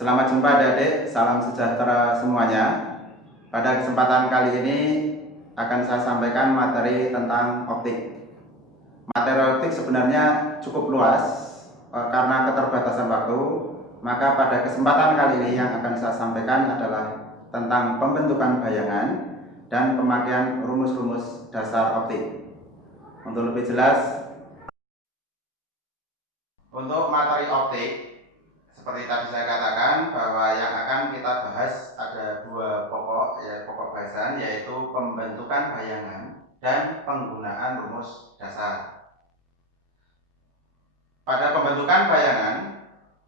Selamat jumpa adik-adik, salam sejahtera semuanya. Pada kesempatan kali ini akan saya sampaikan materi tentang optik. Materi optik sebenarnya cukup luas karena keterbatasan waktu. Maka pada kesempatan kali ini yang akan saya sampaikan adalah tentang pembentukan bayangan dan pemakaian rumus-rumus dasar optik. Untuk lebih jelas, untuk materi optik, seperti tadi saya katakan bahwa yang akan kita bahas ada dua pokok, pokok bahasan, yaitu pembentukan bayangan dan penggunaan rumus dasar. Pada pembentukan bayangan,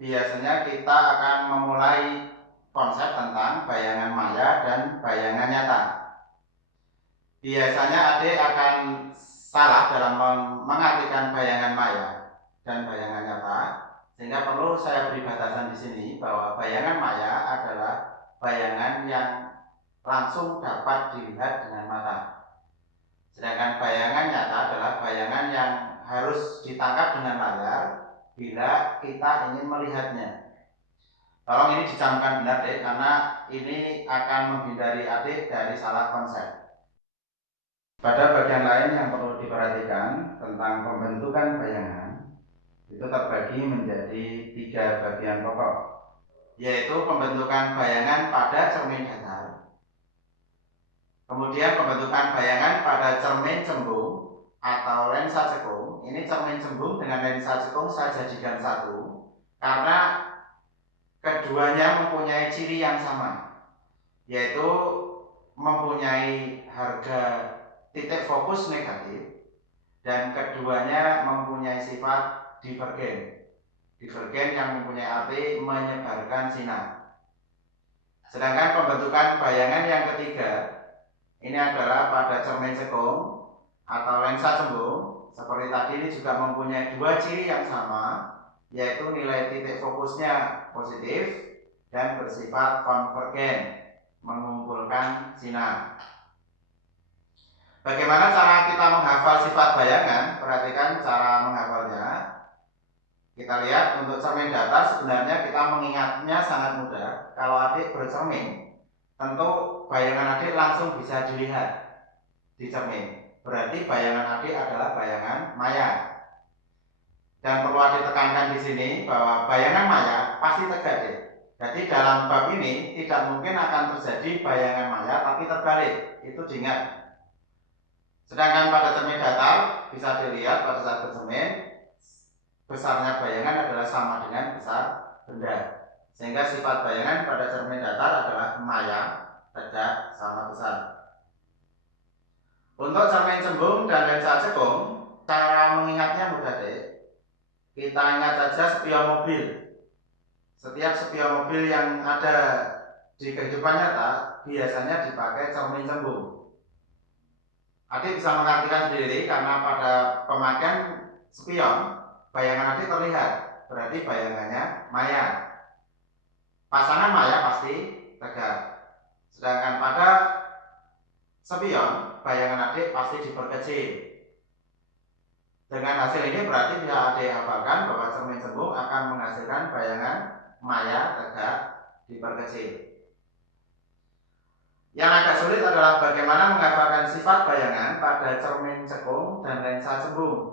biasanya kita akan memulai konsep tentang bayangan maya dan bayangan nyata. Biasanya adik akan salah dalam mengartikan bayangan maya dan bayangan nyata, sehingga perlu saya beri batasan di sini bahwa bayangan maya adalah bayangan yang langsung dapat dilihat dengan mata. Sedangkan bayangan nyata adalah bayangan yang harus ditangkap dengan layar bila kita ingin melihatnya. Tolong ini dicamkan benar deh, karena ini akan menghindari adik dari salah konsep. Pada bagian lain yang perlu diperhatikan tentang pembentukan bayangan, itu terbagi menjadi 3 bagian pokok, yaitu pembentukan bayangan pada cermin datar, kemudian pembentukan bayangan pada cermin cembung atau lensa cekung. Ini cermin cembung dengan lensa cekung saya jadikan satu karena keduanya mempunyai ciri yang sama, yaitu mempunyai harga titik fokus negatif dan keduanya mempunyai sifat divergen. Divergen yang mempunyai arti menyebarkan sinar. Sedangkan pembentukan bayangan yang ketiga ini adalah pada cermin cekung atau lensa cembung. Seperti tadi, ini juga mempunyai dua ciri yang sama, yaitu nilai titik fokusnya positif dan bersifat konvergen, mengumpulkan sinar. Bagaimana cara kita menghafal sifat bayangan? Perhatikan cara menghafalnya. Kita lihat untuk cermin datar sebenarnya kita mengingatnya sangat mudah. Kalau adik bercermin, tentu bayangan adik langsung bisa dilihat di cermin. Berarti bayangan adik adalah bayangan maya. Dan perlu adik tekankan di sini bahwa bayangan maya pasti tegak deh. Jadi dalam bab ini tidak mungkin akan terjadi bayangan maya tapi terbalik. Itu diingat. Sedangkan pada cermin datar bisa dilihat pada saat bercermin, besarnya bayangan adalah sama dengan besar benda, sehingga sifat bayangan pada cermin datar adalah maya, tegak, sama besar. Untuk cermin cembung dan lensa cekung, cara mengingatnya mudah deh. Kita ingat saja spion mobil. Setiap spion mobil yang ada di kehidupan nyata biasanya dipakai cermin cembung. Adik bisa mengartikan sendiri karena pada pemakaian spion bayangan adik terlihat, berarti bayangannya maya. Pasangan maya pasti tegak. Sedangkan pada spion bayangan adik pasti diperkecil. Dengan hasil ini berarti bisa adik hafalkan bahwa cermin cembung akan menghasilkan bayangan maya tegak diperkecil. Yang agak sulit adalah bagaimana menghafalkan sifat bayangan pada cermin cekung dan lensa cembung.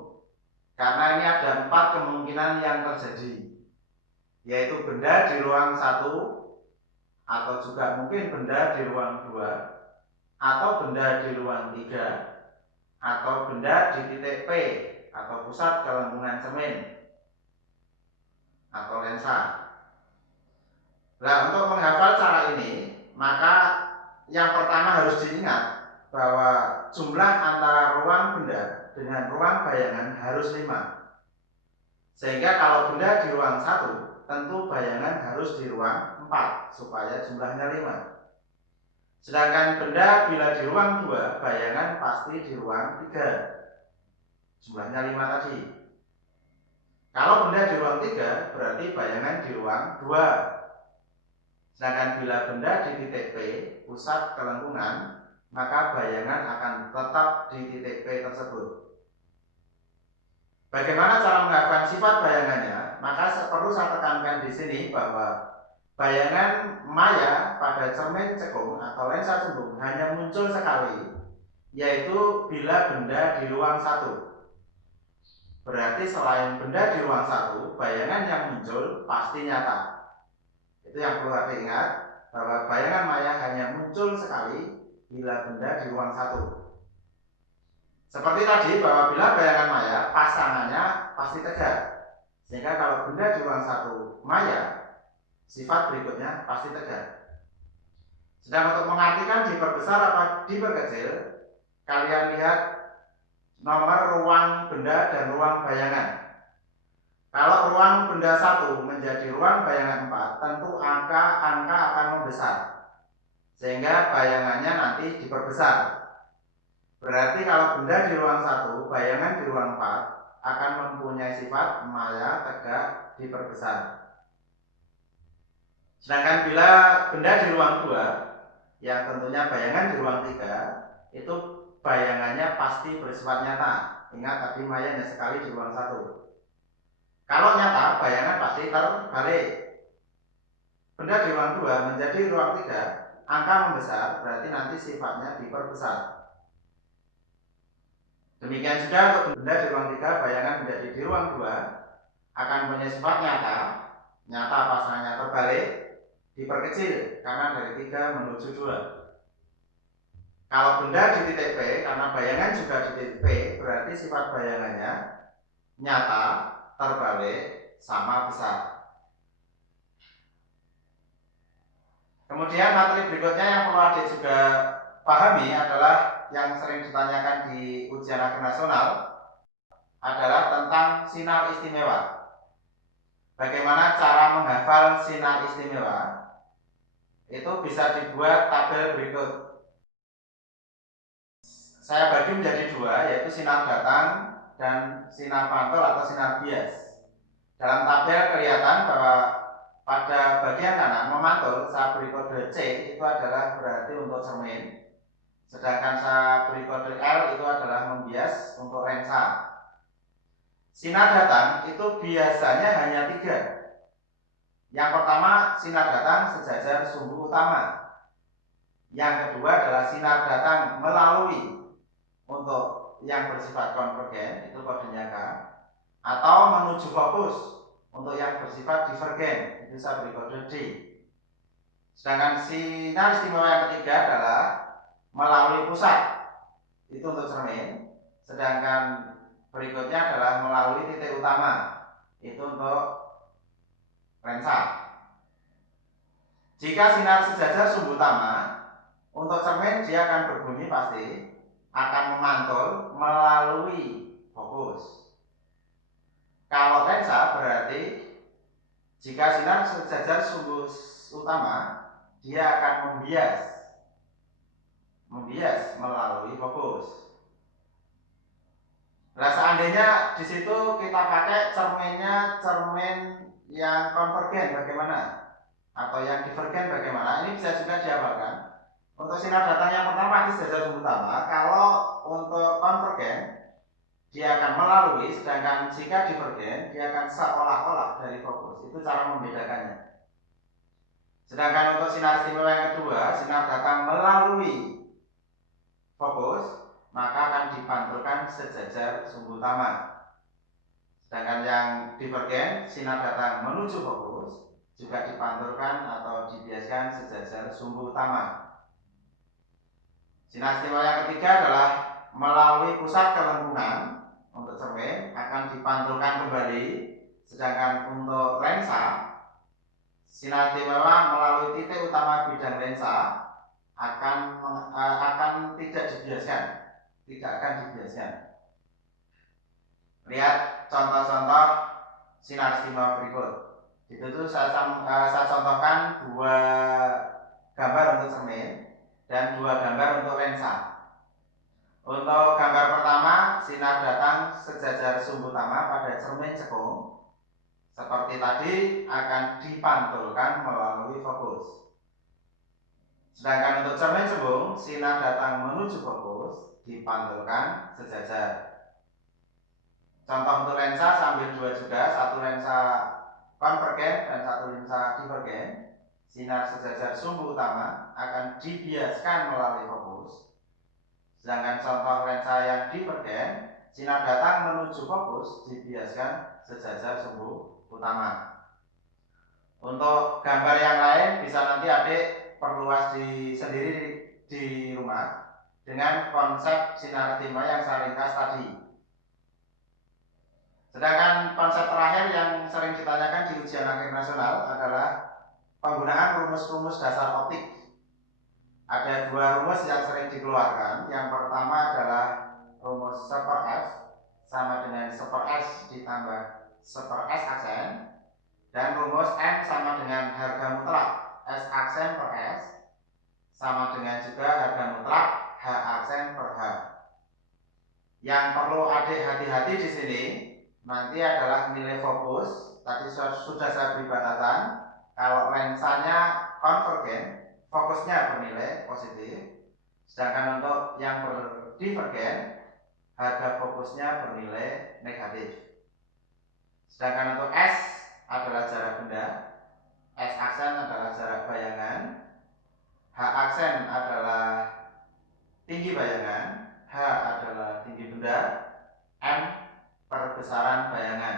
Karena ini ada 4 kemungkinan yang terjadi, yaitu benda di ruang 1, atau juga mungkin benda di ruang 2, atau benda di ruang 3, atau benda di titik P atau pusat gelembungan cermin atau lensa. Nah, untuk menghafal cara ini, maka yang pertama harus diingat bahwa jumlah antara ruang benda dengan ruang bayangan harus 5. Sehingga kalau benda di ruang 1, tentu bayangan harus di ruang 4 supaya jumlahnya 5. Sedangkan benda bila di ruang 2, bayangan pasti di ruang 3. Jumlahnya 5 tadi. Kalau benda di ruang 3, berarti bayangan di ruang 2. Sedangkan bila benda di titik P, pusat kelengkungan, maka bayangan akan tetap di titik P tersebut. Bagaimana cara menghafalkan sifat bayangannya? Maka perlu saya tekankan di sini bahwa bayangan maya pada cermin cekung atau lensa cembung hanya muncul sekali, yaitu bila benda di ruang satu. Berarti selain benda di ruang satu, bayangan yang muncul pasti nyata. Itu yang perlu diingat, bahwa bayangan maya hanya muncul sekali bila benda di ruang satu. Seperti tadi, bahwa bila bayangan maya pasangannya pasti tegak, sehingga kalau benda di ruang satu maya, sifat berikutnya pasti tegak. Sedang untuk mengartikan diperbesar apa diperkecil, kalian lihat nomor ruang benda dan ruang bayangan. Kalau ruang benda 1 menjadi ruang bayangan 4, tentu angka akan membesar, sehingga bayangannya nanti diperbesar. Berarti kalau benda di ruang 1, bayangan di ruang 4 akan mempunyai sifat maya, tegak, diperbesar. Sedangkan bila benda di ruang 2, yang tentunya bayangan di ruang 3, itu bayangannya pasti bersifat nyata. Ingat tadi maya hanya sekali di ruang 1. Kalau nyata, bayangan pasti terbalik. Benda di ruang 2 menjadi ruang 3, angka membesar, berarti nanti sifatnya diperbesar. Demikian juga untuk benda di ruang 3, bayangan menjadi di ruang 2 akan punya sifat nyata. Nyata pasangannya terbalik, diperkecil karena dari 3 menuju 2. Kalau benda di titik P, karena bayangan juga di titik P, berarti sifat bayangannya nyata, terbalik, sama besar. Kemudian materi berikutnya yang perlu adik juga pahami adalah yang sering ditanyakan di ujian akhir nasional, adalah tentang sinar istimewa. Bagaimana cara menghafal sinar istimewa? Itu bisa dibuat tabel berikut. Saya bagi menjadi 2, yaitu sinar datang dan sinar pantul atau sinar bias. Dalam tabel kelihatan bahwa pada bagian kanan memantul saya beri kode C itu adalah berarti untuk cermin, sedangkan saya beri kode L itu adalah membias untuk lensa. Sinar datang itu biasanya hanya 3. Yang pertama, sinar datang sejajar sumbu utama. Yang kedua adalah sinar datang melalui, untuk yang bersifat konvergen itu kodenya K, atau menuju fokus untuk yang bersifat divergen itu saya beri kode D. Sedangkan sinar istimewa yang ketiga adalah melalui pusat, itu untuk cermin, sedangkan berikutnya adalah melalui titik utama, itu untuk lensa. Jika sinar sejajar sumbu utama, untuk cermin dia akan berbunyi pasti akan memantul melalui fokus. Kalau lensa berarti jika sinar sejajar sumbu utama, dia akan membias melalui fokus. Nah, seandainya di situ kita pakai cerminnya cermin yang konvergen bagaimana? Atau yang divergen bagaimana? Ini bisa juga dihafalkan. Untuk sinar datang yang pertama pasti sejajar sumbu utama. Kalau untuk konvergen dia akan melalui, sedangkan jika divergen dia akan seolah-olah dari fokus. Itu cara membedakannya. Sedangkan untuk sinar istimewa yang kedua, sinar datang melalui fokus, maka akan dipantulkan sejajar sumbu utama. Sedangkan yang divergen, sinar datang menuju fokus, juga dipantulkan atau dibiaskan sejajar sumbu utama. Sinar istimewa yang ketiga adalah melalui pusat kelengkungan untuk cermin akan dipantulkan kembali, sedangkan untuk lensa sinar istimewa melalui titik utama bidang lensa akan tidak akan dibiaskan. Lihat contoh-contoh sinar istimewa berikut. Itu saya contohkan 2 gambar untuk cermin dan 2 gambar untuk lensa. Untuk gambar pertama, sinar datang sejajar sumbu utama pada cermin cekung seperti tadi akan dipantulkan melalui fokus. Sedangkan untuk cermin cembung, sinar datang menuju fokus dipantulkan sejajar. Contoh untuk lensa saya ambil 2 juga, satu lensa konvergen dan satu lensa divergen. sinar sejajar sumbu utama akan dibiaskan melalui fokus. Sedangkan contoh lensa yang divergen, sinar datang menuju fokus dibiaskan sejajar sumbu utama. Untuk gambar yang lain bisa nanti adik perluas sendiri di rumah dengan konsep sinar timah yang saya ringkas tadi. Sedangkan konsep terakhir yang sering ditanyakan di ujian akhir nasional adalah penggunaan rumus-rumus dasar optik. Ada dua rumus yang sering dikeluarkan. Yang pertama adalah rumus 1/F sama dengan 1/S ditambah 1/S aksen, dan rumus M sama dengan harga mutlak S aksen per S sama dengan juga harga mutlak H aksen per H. Yang perlu adik hati-hati di sini nanti adalah nilai fokus. Tadi sudah saya beri batasan. Kalau lensanya konvergen, fokusnya bernilai positif. Sedangkan untuk yang berdivergen, harga fokusnya bernilai negatif. Sedangkan untuk S adalah jarak benda, S aksen adalah jarak bayangan, H aksen adalah tinggi bayangan, H adalah tinggi benda, M perbesaran bayangan.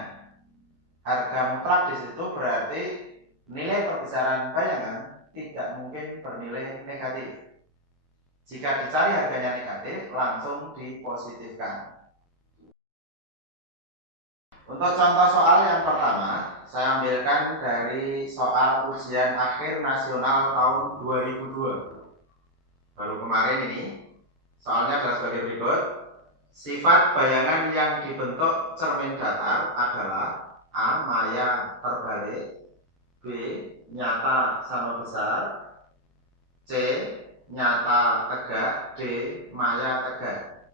Harga mutlak di situ berarti nilai perbesaran bayangan tidak mungkin bernilai negatif. Jika dicari harganya negatif, langsung dipositifkan. Untuk contoh soal yang pertama, saya ambilkan dari soal ujian akhir nasional tahun 2002. Baru kemarin ini, soalnya adalah sebagai berikut. Sifat bayangan yang dibentuk cermin datar adalah A. Maya terbalik, B. Nyata sama besar, C. Nyata tegak, D. Maya tegak.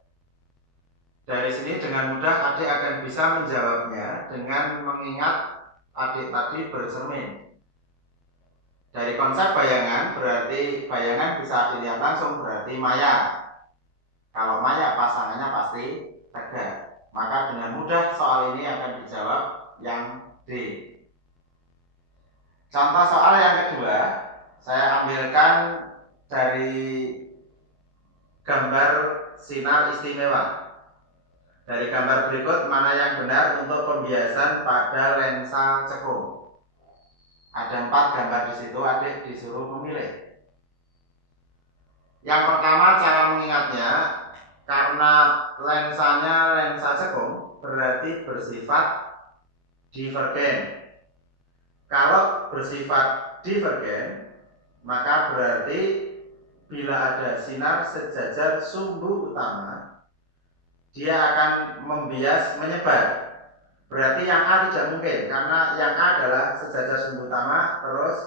Dari sini dengan mudah adik akan bisa menjawabnya dengan mengingat adik tadi bercermin. Dari konsep bayangan berarti bayangan bisa dilihat langsung, berarti maya. Kalau maya pasangannya pasti tegak. Maka dengan mudah soal ini akan dijawab yang D. Contoh soal yang kedua, saya ambilkan dari gambar sinar istimewa. Dari gambar berikut mana yang benar untuk pembiasan pada lensa cekung? Ada 4 gambar di situ, adik disuruh memilih. Yang pertama cara mengingatnya, karena lensanya lensa cekung berarti bersifat divergen. Kalau bersifat divergen, maka berarti bila ada sinar sejajar sumbu utama, dia akan membias menyebar. Berarti yang A tidak mungkin, karena yang A adalah sejajar sumbu utama terus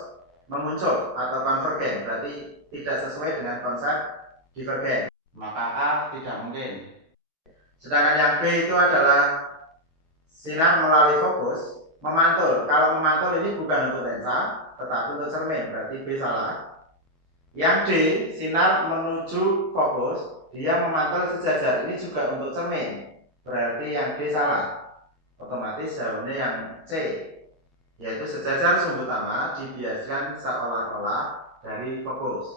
memuncul atau konvergen, berarti tidak sesuai dengan konsep divergen. Maka A tidak mungkin. Sedangkan yang B itu adalah sinar melalui fokus memantul. Kalau memantul ini bukan untuk lensa, tetapi untuk cermin, berarti B salah. Yang D, sinar menuju fokus, dia memantul sejajar, ini juga untuk cermin, berarti yang D salah. Otomatis jawabannya yang C, yaitu sejajar sumbu utama dibiaskan seolah-olah dari fokus.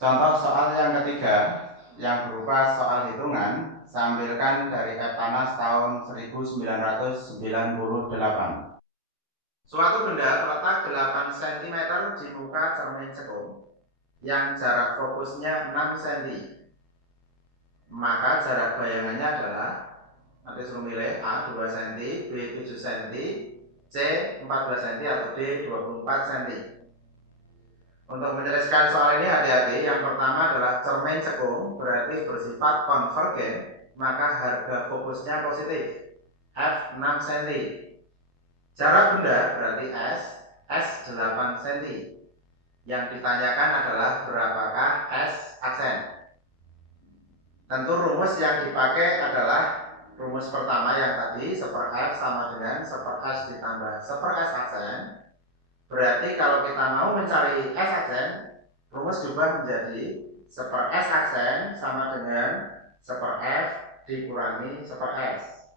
Contoh soal yang ketiga yang berupa soal hitungan, saya ambilkan dari Eptanas tahun 1998. Suatu benda terletak 8 cm di muka cermin cekung yang jarak fokusnya 6 cm. Maka jarak bayangannya adalah, nanti suruh milih A 2 cm, B 7 cm, C 14 cm atau D 24 cm. Untuk menjelaskan soal ini hati-hati. Yang pertama adalah cermin cekung berarti bersifat konvergen, maka harga fokusnya positif, F 6 cm. Jarak benda berarti S 8 cm. Yang ditanyakan adalah berapakah S aksen. Tentu rumus yang dipakai adalah rumus pertama yang tadi, 1/F sama dengan 1/S ditambah 1/S aksen. Berarti kalau kita mau mencari S aksen, rumus diubah menjadi 1/S aksen sama dengan 1/F dikurangi 1/S.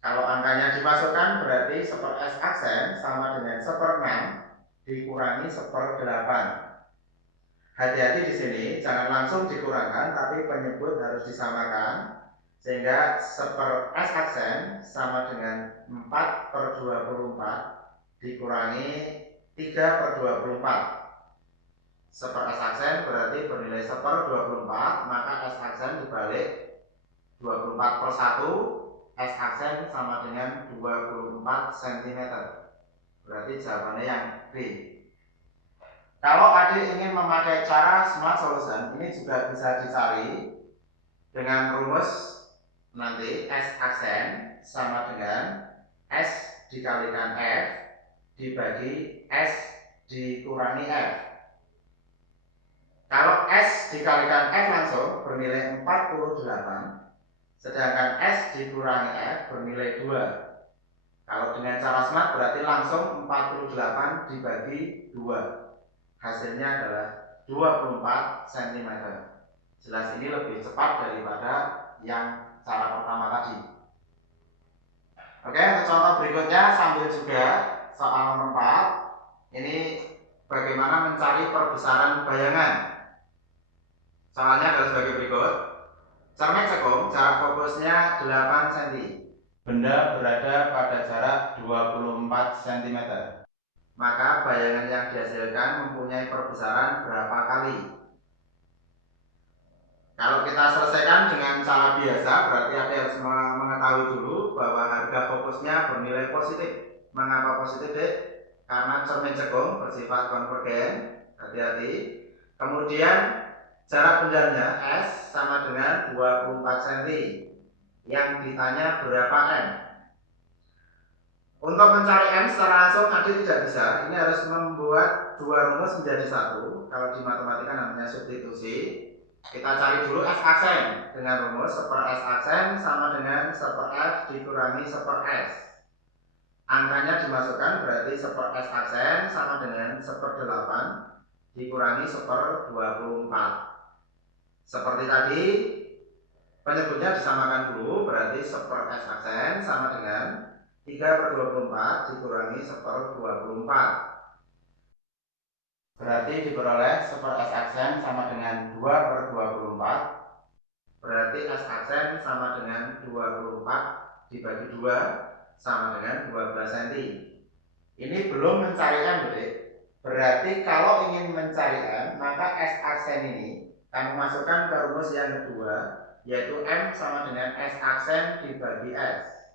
Kalau angkanya dimasukkan berarti 1/S aksen sama dengan 1/6 dikurangi 1/8. Hati-hati di sini, jangan langsung dikurangkan, tapi penyebut harus disamakan, sehingga 1/s aksen sama dengan 4/24 dikurangi 3/24. 1/s aksen berarti bernilai 1/24, maka S aksen dibalik 24/1, S aksen sama dengan 24 cm. Berarti jawabannya yang B. Kalau adik ingin memakai cara smart solution, ini juga bisa dicari dengan rumus nanti S aksen sama dengan S dikalikan F dibagi S dikurangi F. Kalau S dikalikan F langsung bernilai 48, sedangkan S dikurangi F bernilai 2. Kalau dengan cara smart berarti langsung 48 dibagi 2. Hasilnya adalah 24 cm. Jelas ini lebih cepat daripada yang cara pertama tadi. Oke, untuk contoh berikutnya sambil juga soal nomor 4. Ini bagaimana mencari perbesaran bayangan. Soalnya adalah sebagai berikut. Cermin cekung, jarak fokusnya 8 cm. Benda berada pada jarak 24 cm. Maka bayangan yang dihasilkan mempunyai perbesaran berapa kali? Kalau kita selesaikan dengan cara biasa, berarti Anda harus mengetahui dulu bahwa harga fokusnya bernilai positif. Mengapa positif, Dek? Karena cermin cekung bersifat konvergen. Hati-hati. Kemudian jarak bendanya S sama dengan 24 cm. Yang ditanya berapa M? Untuk mencari M secara langsung nanti tidak bisa. Ini harus membuat dua rumus menjadi satu. Kalau di matematika namanya substitusi. Kita cari dulu S aksen dengan rumus 1/S aksen sama dengan 1/F dikurangi 1/S. Angkanya dimasukkan berarti 1/S aksen sama dengan 1/8 dikurangi 1/24. Seperti tadi, penyebutnya disamakan dulu berarti 1/S aksen sama dengan 3/24 dikurangi 1/24. Berarti diperoleh 1/S aksen sama dengan 2/24. Berarti S aksen sama dengan 24 dibagi 2 sama dengan 12 cm. Ini belum mencari M, Dek. Berarti kalau ingin mencari M, maka S aksen ini kami masukkan ke rumus yang kedua, yaitu M sama dengan S aksen dibagi S.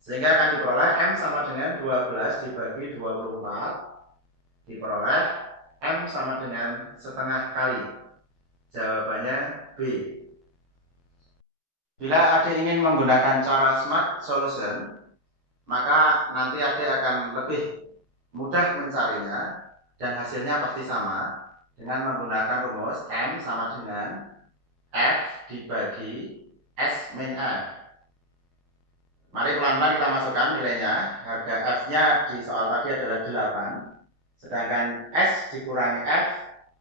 Sehingga akan diperoleh M sama dengan 12 dibagi 24, diperoleh M sama dengan setengah kali. Jawabannya B. Bila adik ingin menggunakan cara smart solution, maka nanti adik akan lebih mudah mencarinya dan hasilnya pasti sama dengan menggunakan rumus M sama dengan F dibagi S min F. Mari pelan-pelan kita masukkan nilainya. Harga F-nya di soal tadi adalah 8. Sedangkan S dikurangi F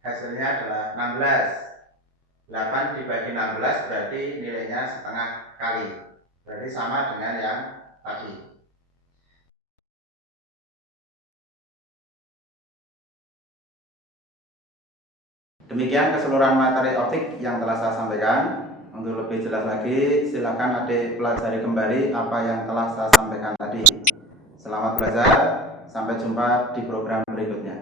hasilnya adalah 16. 8 dibagi 16 berarti nilainya setengah kali. Berarti sama dengan yang tadi. Demikian keseluruhan materi optik yang telah saya sampaikan. Untuk lebih jelas lagi, silakan adik pelajari kembali apa yang telah saya sampaikan tadi. Selamat belajar, sampai jumpa di program berikutnya.